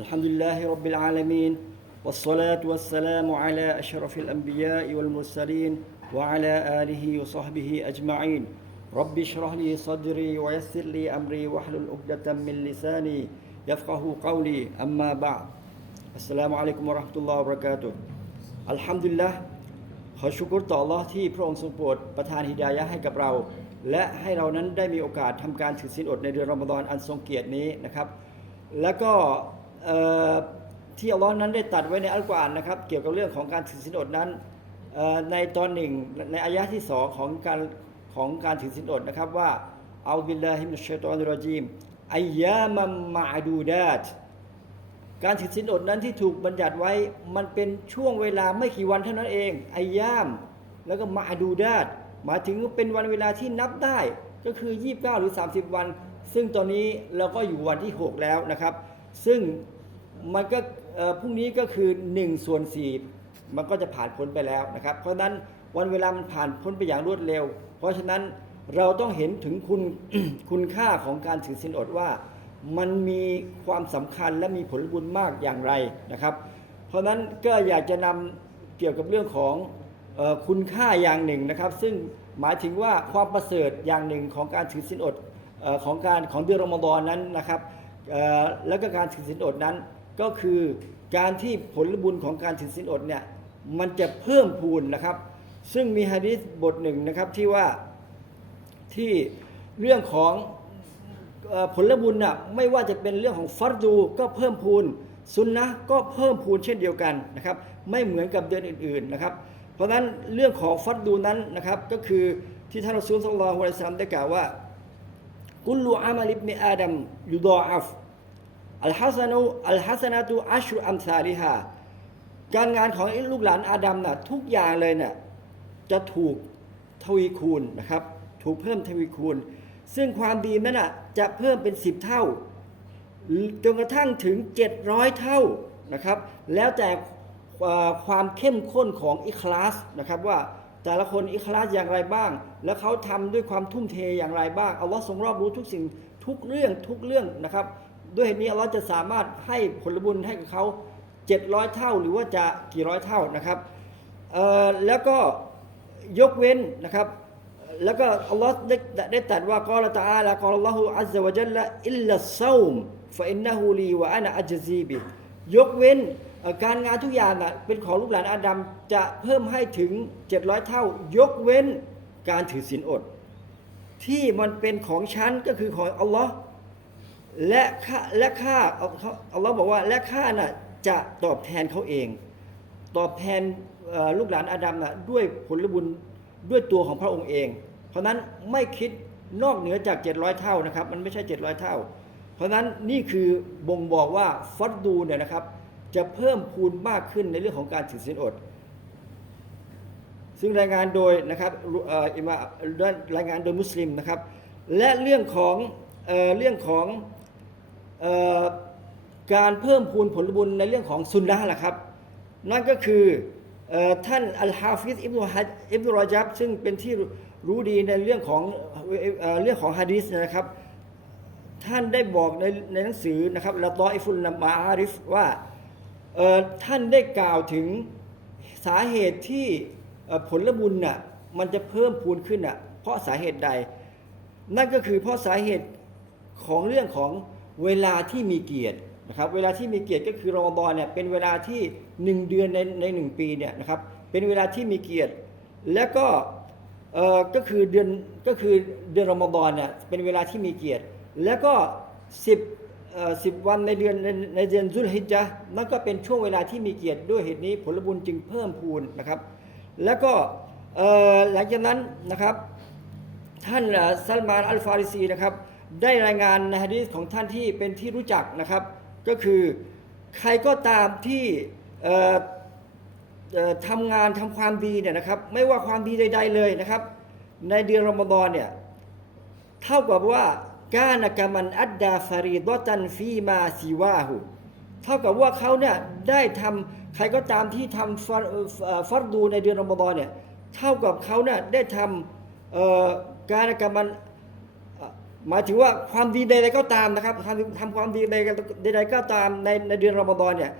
الحمد لله رب العالمين والصلاة والسلام على أشرف الأنبياء والمرسلين وعلى آله وصحبه أجمعين رب اشرح لي صدري ويسر لي أمري واحلل عقدة من لساني يفقه قولي أما بعد السلام عليكم ورحمة الله وبركاته الحمد لله ขอชุกรต่อ Allah ที่พระองค์ทรงโปรดประทานฮิดายะห์ให้กับเรา และให้เรานั้นได้มีโอกาสทำการถือศีลอดในเดือนรอมฎอนอันทรงเกียรตินี้นะครับ แล้วก็เอ่อ ที่อัลลอฮ์นั้นได้ตัดไว้ในอัลกุรอานนะครับ เกี่ยวกับเรื่องของการถือศีลอดนั้นในตอนหนึ่งในอายะที่สองของการของการถือศีลอดนะครับว่าอัลบิลลาฮิมินัชชัยตอนิรจีมอัยยามัมมาดูดาตการถือศีลอดนั้นที่ถูกบัญญัติไว้มันเป็นช่วงเวลาไม่กี่วันเท่านั้นเองอายามแล้วก็มาดูดาดหมายถึงเป็นวันเวลาที่นับได้ก็คือ 29 หรือ 30 วัน ซึ่งตอนนี้เราก็อยู่วันที่ 6 แล้วนะครับ ซึ่ง มันก็พรุ่งนี้ก็คือ1ส่วน4มันก็จะผ่านพ้นไปแล้วนะครับ เพราะฉะนั้นวันเวลามันผ่านพ้นไปอย่างรวดเร็ว เพราะฉะนั้นเราต้องเห็นถึงคุณคุณค่าของการถือศีลอดว่า มันมีความสำคัญและมีผลบุญมากอย่างไรนะครับ เพราะฉะนั้นก็อยากจะนำเกี่ยวกับเรื่องของออคุณค่าอย่างหนึ่งนะครับ ซึ่งหมายถึงว่าความประเสริฐอย่างหนึ่งของการถือศีลอดอของการของเดือนรอมฎอนนั้นนะครับแล้วก็การถือศีลอดนั้น ก็คือการที่ผลบุญของการถือศีลอดเนี่ยมันจะเพิ่มพูนนะครับ ซึ่งมีฮะดีษบทหนึ่งนะครับที่ว่าที่เรื่องของผลบุญน่ะไม่ว่าจะเป็นเรื่องของฟัรดูก็เพิ่มพูนซุนนะก็เพิ่มพูนเช่นเดียวกันนะครับ ไม่เหมือนกับเดือนอื่นๆนะครับ เพราะฉะนั้นเรื่องของฟัรดูนั้นนะครับก็คือที่ท่านอัสซูลสัลลัลลอฮุอะลัยซัมได้กล่าวว่ากุลูอามัลิบเนอาดัมยุดออัฟ อัลฮัสนูอัลฮัสนาตุอัชรุอัมซาลิฮาการงานของลูกหลานอาดัมน่ะทุกอย่างเลยน่ะจะถูกทวีคูณนะครับ ถูกเพิ่มทวีคูณ ซึ่งความดีนั้นอะจะเพิ่มเป็น 10 เท่าจนกระทั่งถึง 700 เท่านะครับ แล้วแต่ความเข้มข้นของอิคลาสนะครับว่าแต่ละคนอิคลาสอย่างไรบ้าง แล้วเขาทำด้วยความทุ่มเทอย่างไรบ้างอัลลอฮ์ทรงรอบรู้ทุกสิ่งทุกเรื่องทุกเรื่องนะครับ ด้วยเหตุนี้อัลลอฮ์จะสามารถให้ผลบุญให้กับเขา700 เท่าหรือว่าจะกี่ร้อยเท่านะครับเอ่อแล้วก็ยกเว้นนะครับแล้วก็อัลลอฮ์ได้ได้ตรัสว่ากอลตาอาลากอลลอฮุอัลลอฮฺวะจัลละอิลลัสซาอุมฟะอินนะฮูลีวะอานะอัจซีบิยกเว้นการงานทุกอย่างอะเป็นของลูกหลานอาดัมจะเพิ่มให้ถึง 700 เท่า ยกเว้นการถือศีลอด ที่มันเป็นของฉันก็คือของอัลลอฮ์ และข้าและข้าเอาเขาอัลลอฮ์บอกว่าและข้าน่ะจะตอบแทนเขาเอง ตอบแทนลูกหลานอาดัมน่ะด้วยผลบุญด้วยตัวของพระองค์เอง เพราะนั้นไม่คิดนอกเหนือจาก 700 เท่านะครับ มันไม่ใช่ 700 เท่า เพราะนั้นนี่คือบ่งบอกว่าฟัดดูเนี่ยนะครับ จะเพิ่มพูนมากขึ้นในเรื่องของการถือศีลอด ซึ่งรายงานโดยนะครับเอ่ออิมารายงานโดยมุสลิมนะครับ และเรื่องของเอเรื่องของ การเพิ่มพูนผลบุญในเรื่องของซุนนะล่ะครับ นั่นก็คืออท่านอัลฮาฟิซอิบนุฮัดอิบนุรอจับซึ่งเป็นที่รู้ดีในเรื่องของเออเรื่องของฮะดีษนะครับ ท่านได้บอกในในหนังสือนะครับละตออิฟุลนามาอาริฟว่าท่านได้กล่าวถึงสาเหตุที่ผลบุญน่ะมันจะเพิ่มพูนขึ้นน่ะเพราะสาเหตุใด นั่นก็คือเพราะสาเหตุของเรื่องของ เวลาที่มีเกียรตินะครับเวลาที่มีเกียรติก็คือรอมฎอนเนี่ยเป็นเวลาที่หนึ่งเดือนในในหนึ่งปีเนี่ยนะครับเป็นเวลาที่มีเกียรติ และก็เอ่อก็คือเดือนก็คือเดือนรอมฎอนเนี่ยเป็นเวลาที่มีเกียรติ แล้วก็สิบเอ่อสิบวันในเดือนในในเดือนซุลฮิจญะห์นั่นก็เป็นช่วงเวลาที่มีเกียรติด้วยเหตุนี้ผลบุญจึงเพิ่มพูนนะครับ แล้วก็เอ่อหลังจากนั้นนะครับท่านซัลมานอัลฟาริซีนะครับ ได้รายงานในฮะดีษของท่านที่เป็นที่รู้จักนะครับ ก็คือใครก็ตามที่ทำงานทำความดีเนี่ยนะครับ ไม่ว่าความดีใด ๆเลยนะครับ ในเดือนรอมฎอนเนี่ยเท่ากับว่ากานกามันอัดดาฟารีดอตันฟีมาซีวาหูเท่ากับว่าเขาเนี่ยได้ทำใครก็ตามที่ทำฟัรฟัรดูในเดือนรอมฎอนเนี่ยเท่ากับเขาเนี่ยได้ทำเอ่อการกรรมัน หมายถึงว่าความดีใดๆก็ตามนะครับทำทำความดีใดๆใดก็ตามในในเดือนรอมฎอนเนี่ย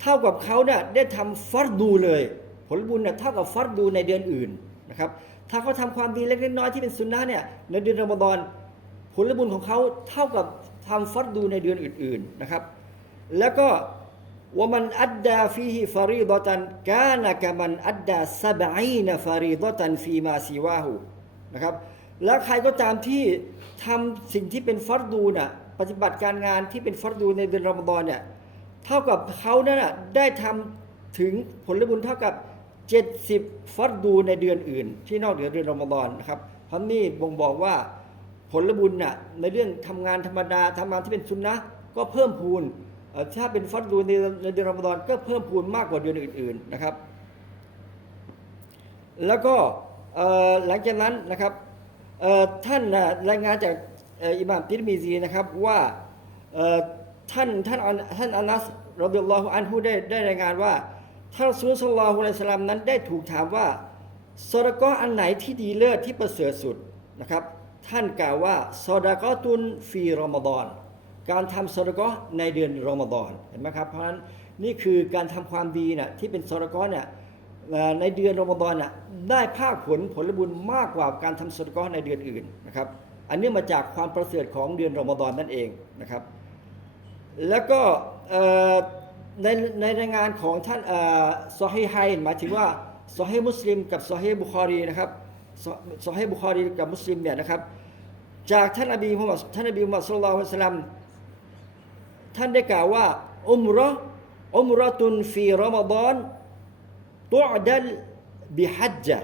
เท่ากับเขาเนี่ยได้ทำฟัรดูเลย ผลบุญเนี่ยเท่ากับฟัรดูในเดือนอื่นนะครับถ้าเขาทำความดีเล็กๆน้อยที่เป็นสุนนะเนี่ยในเดือนรอมฎอนผลบุญของเขาเท่ากับทำฟัรดูในเดือนอื่นๆนะครับ แล้วก็ว่ามันอัดดาฟีฮิฟารีดตันกานะกะมันอัดดาซาบอีนฟารีดตันฟีมาซีวาหูนะครับ แล้วใครก็ตามที่ทำสิ่งที่เป็นฟัรดูน่ะปฏิบัติการงานที่เป็นฟัรดูในเดือนรอมฎอนเนี่ยเท่ากับเขานั่นน่ะได้ทำถึงผลบุญเท่ากับ 70 ฟัรดูในเดือนอื่น ที่นอกเหนือเดือนรอมฎอนนะครับเพราะนี่บ่งบอกว่าผลบุญน่ะในเรื่องทำงานธรรมดาทำงานที่เป็นสุนนะก็เพิ่มพูนถ้าเป็นฟัดดูในในเดือนรอมฎอนก็เพิ่มพูนมากกว่าเดือนอื่น ๆนะครับ แล้วก็หลังจากนั้นนะครับ ท่านรายงานจากอิหม่ามติรมิซีนะครับว่าท่านท่านอันท่านอานัสรบิลลอฮุอันฮุได้ได้รายงานว่าท่านซูลสลลอฮุอะลัยสลลัมนั้นได้ถูกถามว่าซอดาก็อันไหนที่ดีเลิศที่ประเสริฐสุดนะครับ ท่านกล่าวว่าซอดากอตุนฟีรอมฎอนการทำซอดากอในเดือนรอมฎอนเห็นไหมครับเพราะฉะนั้นนี่คือการทำความดีน่ะที่เป็นซอดากอเนี่ย ในเดือนรอมฎอนน่ะได้ภาคผลผลบุญมากกว่าการทำซอดากอในเดือนอื่นนะครับ อันนี้มาจากความประเสริฐของเดือนรอมฎอนนั่นเองนะครับ แล้วก็ในในรายงานของท่านซอฮีไฮหมายถึงว่าซอฮีมุสลิมกับซอฮีบุคอรีนะครับซอฮีบุคอรีกับมุสลิมเนี่ยนะครับ จากท่านอบีมุฮัมมัดท่านอบีมุฮัมมัดสุลลัลลอฮุอะลัยฮิวะสัลลัมท่านได้กล่าวว่าอุมราะห์อุมราะตุนฟีรอมฎอน ตุอดัลบิฮัจญะ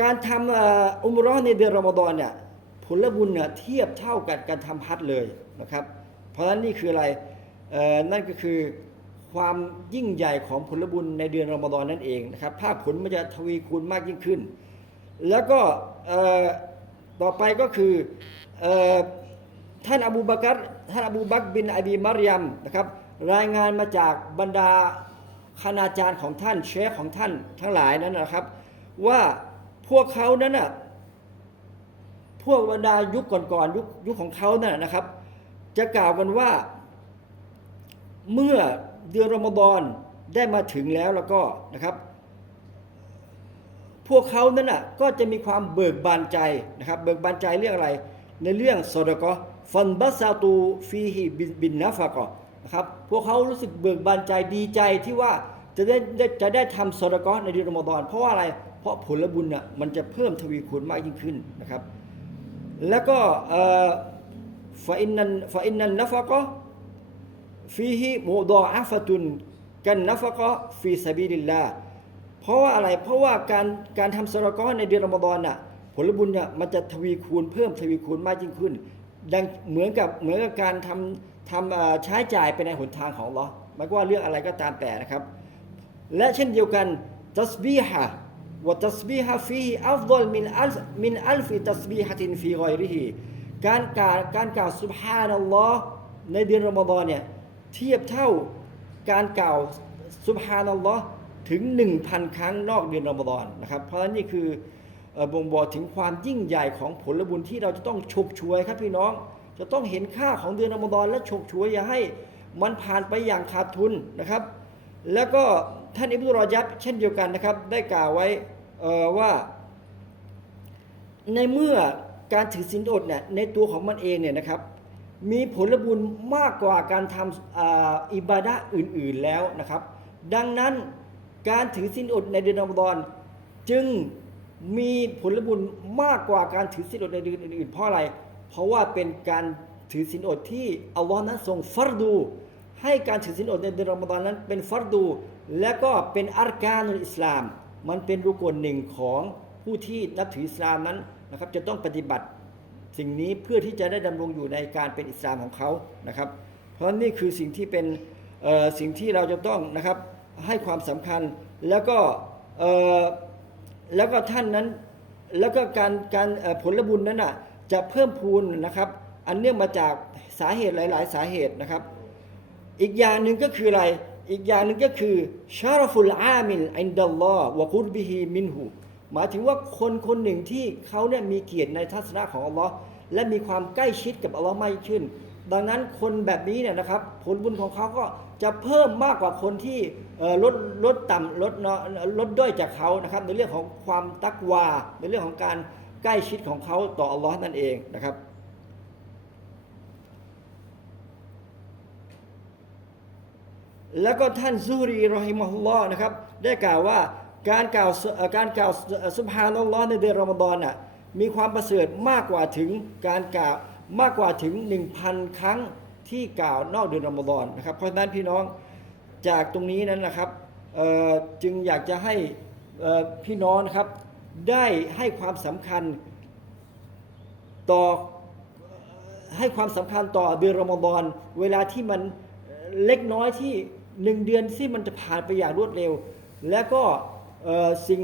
การทำอุมราในเดือนรอมฎอนเนี่ยผลบุญเนี่ยเทียบเท่ากับการทำฮัจเลยนะครับ เพราะฉะนั้นนี่คืออะไรนั่นก็คือความยิ่งใหญ่ของผลบุญในเดือนรอมฎอนนั่นเองนะครับภาคผลมันจะทวีคูณมากยิ่งขึ้น แล้วก็ต่อไปก็คืออท่านอบูบักรท่านอบูบักบินอบีมารยมนะครับรายงานมาจากบรรดา คณาจารย์ของท่านเชคของท่านทั้งหลายนั้นนะครับ ว่าพวกเขานั้นน่ะพวกบรรดายุคก่อนๆยุคยุคของเขานั่นนะครับ จะกล่าวกันว่า เมื่อเดือนรอมฎอนได้มาถึงแล้วแล้วก็นะครับ พวกเขานั้นน่ะก็จะมีความเบิกบานใจนะครับ เบิกบานใจเรื่องอะไร ในเรื่องโซดกอฟันบัสซาตูฟีฮิบินบินนาฟากอ นะครับพวกเขารู้สึกเบิกบานใจดีใจที่ว่าจะได้จะได้ทำซอดากอในเดือนรอมฎอนเพราะว่าอะไรเพราะผลบุญน่ะมันจะเพิ่มทวีคูณมากยิ่งขึ้นนะครับ แล้วก็ฟาอินนันฟาอินนันนัฟากอฟีฮิโมดออาฟตุนกันนัฟกะฟีซาบิลิลลาเพราะว่าอะไรเพราะว่าการการทำสระกอในเดือนรอมฎอนน่ะผลบุญเนี่ยมันจะทวีคูณเพิ่มทวีคูณมากยิ่งขึ้นดังเหมือนกับเหมือนกับการทำ ทำใช้จ่ายไปในหนทางของลเลอไม่ว่าเรื่องอะไรก็ตามแต่นะครับ และเช่นเดียวกันตัสบีฮะวะตัสบีฮะฟีอัฟฎอลมินอัลมินอัลฟิตัสบีฮะตินฟีกอยริฮิการกล่าวการกล่าวซุบฮานัลลอฮ์ในเดือนรอมฎอนเนี่ยเทียบเท่าการกล่าวซุบฮานัลลอฮ์ถึง 1,000 ครั้งนอกเดือนรอมฎอนนะครับ เพราะนี่คือเอ่อบ่งบอกถึงความยิ่งใหญ่ของผลบุญที่เราจะต้องฉกฉวยครับพี่น้อง จะต้องเห็นค่าของเดือนอมฎอนและฉกฉวยอย่าให้มันผ่านไปอย่างขาดทุนนะครับ แล้วก็ท่านอิบนุรอยับเช่นเดียวกันนะครับ ได้กล่าวไว้ว่า ในเมื่อการถือศีลอดเนี่ยในตัวของมันเองเนี่ยนะครับ มีผลบุญมากกว่าการทำออิบาดะอื่นๆแล้วนะครับ ดังนั้นการถือศีลอดในเดือนอมฎอนจึงมีผลบุญมากกว่าการถือศีลอดในเดือนอื่นๆ เพราะอะไร เพราะว่าเป็นการถือศีลอดที่อัลลอฮ์นั้นทรงฟัรดู ให้การถือศีลอดในเดือนรอมฎอนนั้นเป็นฟัรดู และก็เป็นอัรกานุอิสลาม มันเป็นรุกลหนึ่งของผู้ที่นับถืออิสลามนั้นนะครับจะต้องปฏิบัติสิ่งนี้เพื่อที่จะได้ดำรงอยู่ในการเป็นอิสลามของเขานะครับ เพราะนี่คือสิ่งที่เป็นสิ่งที่เราจะต้องนะครับให้ความสำคัญแล้วก็แล้วก็ท่านนั้นแล้วก็การการผลบุญนั้นน่ะ จะเพิ่มพูนนะครับ อันเนื่องมาจากสาเหตุหลาย ๆ สาเหตุนะครับ อีกอย่างหนึ่งก็คืออะไร อีกอย่างหนึ่งก็คือชารฟุลอามิลอินดัลลอฮ์วะกุรบิฮิมินหูหมายถึงว่าคนคนหนึ่งที่เขาเนี่ยมีเกียรติในทัศนะของอัลลอฮ์และมีความใกล้ชิดกับอัลลอฮ์มากยิ่งขึ้น ดังนั้นคนแบบนี้เนี่ยนะครับ ผลบุญของเขาก็จะเพิ่มมากกว่าคนที่ลดลดต่ำลดลดด้อยจากเขานะครับ ในเรื่องของความตักวาในเรื่องของการ ใกล้ชิดของเขาต่ออัลลอฮ์นั่นเองนะครับ แล้วก็ท่านซูรีรอฮิมฮุลลอฮ์นะครับ ได้กล่าวว่าการกล่าวการกล่าวสุบฮานัลลอฮ์ในเดือนรอมฎอนน่ะมีความประเสริฐมากกว่าถึงการกล่าวมากกว่าถึง 1,000 ครั้งที่กล่าวนอกเดือนรอมฎอนนะครับ เพราะฉะนั้นพี่น้องจากตรงนี้นั้นนะครับจึงอยากจะให้พี่น้องนะครับ ได้ให้ความสำคัญต่อให้ความสำคัญต่อเดือนรอมฎอนเวลาที่มันเล็กน้อยที่หนึ่งเดือนที่มันจะผ่านไปอย่างรวดเร็ว และก็สิ่ง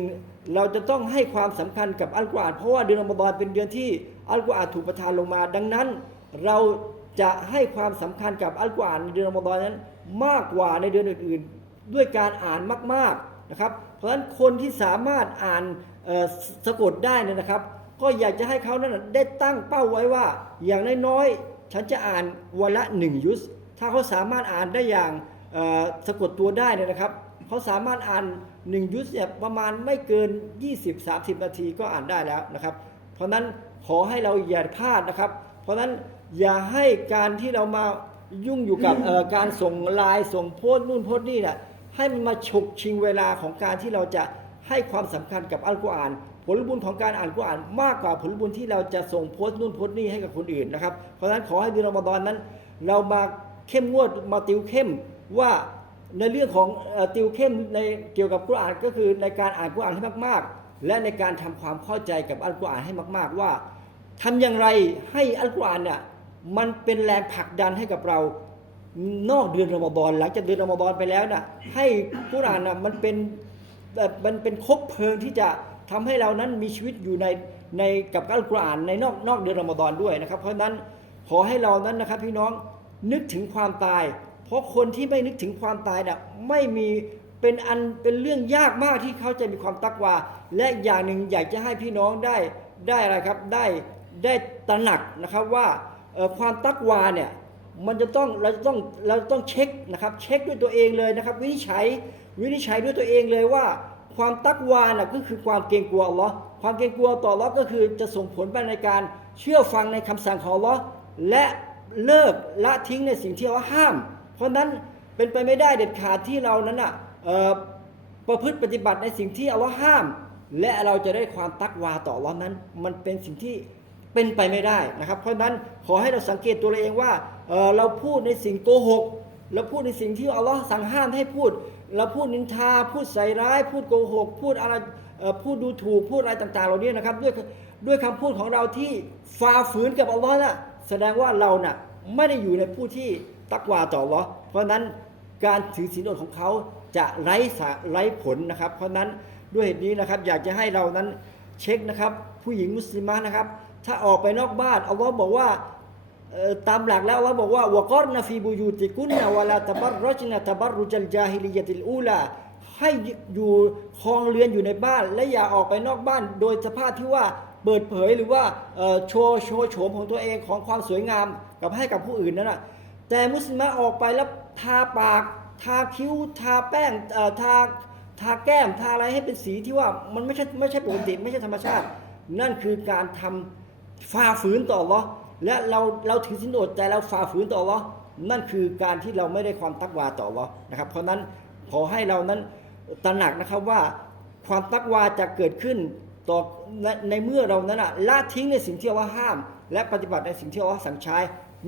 เราจะต้องให้ความสำคัญกับอัลกุรอานเพราะว่าเดือนรอมฎอนเป็นเดือนที่อัลกุรอานถูกประทานลงมา ดังนั้นเราจะให้ความสำคัญกับอัลกุรอานในเดือนรอมฎอนนั้น มากกว่าในเดือนอื่นๆ ด้วยการอ่านมากๆ นะครับ เพราะฉะนั้นคนที่สามารถอ่านสะกดได้เนยนะครับ ก็อยากจะให้เขานั้นได้ตั้งเป้าไว้ว่า อย่างน้อยๆฉันจะอ่านวันละหนึ่งยุสถ้าเขาสามารถอ่านได้อย่างสะกดตัวได้เนี่ยนะครับเขาสามารถอ่านหนึ่งยุสเนี่ยประมาณไม่เกิน 20-30 นาทีก็อ่านได้แล้วนะครับ เพราะนั้นขอให้เราอย่าพลาดนะครับ เพราะนั้นอย่าให้การที่เรามายุ่งอยู่กับการส่งไลน์ส่งโพสต์นู่นโพสต์นี่เนี่ย ให้มันมาฉกชิงเวลาของการที่เราจะให้ความสำคัญกับอัลกุรอาน ผลบุญของการอ่านกุรอาน มากกว่าผลบุญที่เราจะส่งโพสต์นู่นโพสต์นี่ให้กับคนอื่นนะครับ เพราะฉะนั้นขอให้เดือนรอมฎอนนั้น เรามาเข้มงวดมาติวเข้มว่าในเรื่องของติวเข้มในเกี่ยวกับกุรอานก็คือในการอ่านกุรอานให้มาก ๆ และในการทำความเข้าใจกับอัลกุรอานให้มาก ๆ ว่าทำอย่างไรให้อัลกุรอานเนี่ยมันเป็นแรงผลักดันให้กับเรา นอกเดือนรอมฎอนหลังจากเดือนรอมฎอนไปแล้วนะให้กุรอานนะมันเป็นแบบมันเป็นคบเพลิงที่จะทำให้เรานั้นมีชีวิตอยู่ในในกับอัลกุรอานในนอกนอกเดือนรอมฎอนด้วยนะครับ เพราะฉะนั้นขอให้เรานั้นนะครับ พี่น้องนึกถึงความตาย เพราะคนที่ไม่นึกถึงความตายน่ะไม่มีเป็นอันเป็นเรื่องยากมากที่เขาจะมีความตักวา และอย่างหนึ่งอยากจะให้พี่น้องได้ได้อะไรครับได้ได้ตระหนักนะครับว่าความตักวาเนี่ย มันจะต้องเราจะต้องเราต้องเช็คนะครับเช็คด้วยตัวเองเลยนะครับวินิจฉัยวินิจฉัยด้วยตัวเองเลยว่า ความตักวาน่ะก็คือความเกรงกลัวอัลลอฮ์ความเกรงกลัวต่ออัลลอฮ์ก็คือจะส่งผลไปในการเชื่อฟังในคำสั่งของอัลลอฮ์และเลิกละทิ้งในสิ่งที่อัลลอฮ์ห้าม เพราะนั้นเป็นไปไม่ได้เด็ดขาดที่เรานั้นอะเอ่อประพฤติปฏิบัติในสิ่งที่อัลลอฮ์ห้าม และเราจะได้ความตักวาต่ออัลลอฮ์นั้น มันเป็นสิ่งที่เป็นไปไม่ได้นะครับ เพราะฉะนั้นขอให้เราสังเกตตัวเราเองว่า เเราพูดในสิ่งโกหกเราพูดในสิ่งที่อัลลอฮ์สั่งห้ามให้พูดเราพูดนินทาพูดใส่ร้าย พูดโกหก พูดอะไรพูดดูถูกพูดอะไรต่างๆ เหล่านี้นะครับด้วยด้วยคำพูดของเราที่ฝ่าฝืนกับอัลลอฮ์น่ะแสดงว่าเราน่ะไม่ได้อยู่ในผู้ที่ตักวาต่ออัลลอฮ์เพราะนั้นการถือศีลอดของเขาจะไร้สาไร้ผลนะครับ เพราะนั้นด้วยเหตุนี้นะครับอยากจะให้เรานั้นเช็คนะครับ ผู้หญิงมุสลิมะนะครับ ถ้าออกไปนอกบ้านอัลลอฮ์บอกว่า ตามหลักแล้วอัลลอฮ์บอกว่าวกอรนฟีบูยูติกุนนะวลาตบัรรจนะตบัรรุจัลจาฮิลิยะติลอูลาให้อยู่ครองเรือนอยู่ในบ้าน และอย่าออกไปนอกบ้าน โดยสภาพที่ว่าเปิดเผยหรือว่าโชว์โชว์โฉมของตัวเองของความสวยงามกับให้กับผู้อื่นนั่นนะแต่มุสลิมะออกไปแล้วทาปาก ทาคิ้ว ทาแป้งทาทาแก้มทาอะไรให้เป็นสีที่ว่ามันไม่ใช่ไม่ใช่ปกติไม่ใช่ธรรมชาติ นั่นคือการทำฝ่าฝืนต่ออัลเลอ และเราเราถือสินอดแต่เราฝ่าฝืนต่ออัลเลอนั่นคือการที่เราไม่ได้ความตักวาต่ออัลเลอนะครับ เพราะนั้นขอให้เรานั้นตระหนักนะครับว่าความตักวาจะเกิดขึ้นต่อในในเมื่อเรานั้นอะละทิ้งในสิ่งที่อัลเลอห้าม และปฏิบัติในสิ่งที่อัลเลอสั่งใช้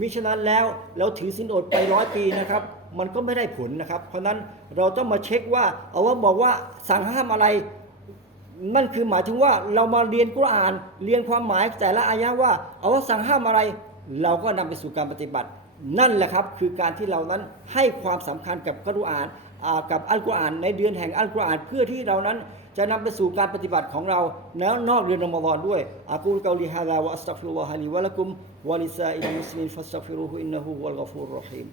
มิฉะนั้นแล้วเราถือสินอดไปร้อยปีนะครับ มันก็ไม่ได้ผลนะครับ เพราะนั้นเราต้องมาเช็คว่าเอัลลอฮ์บอกว่าสั่งห้ามอะไร นั่นคือหมายถึงว่าเรามาเรียนกุรอาน เรียนความหมายแต่ละอายะว่าอัลลอฮ์สั่งห้ามอะไร เราก็นำไปสู่การปฏิบัติ นั่นแหละครับคือการที่เรานั้นให้ความสำคัญกับกุรอานกับอัลกุรอาน ในเดือนแห่งอัลกุรอานเพื่อที่เรานั้นจะนำไปสู่การปฏิบัติของเราแล้วนอกเดือนรอมฎอนด้วยอากูลกาลิฮาดาวะอัสตัฟิรุลลอฮะลีวะละกุมวะลิซาอิลมุสลิมฟัสตัฟิรุฮุอินนะฮูวัลกฟูรรฮีม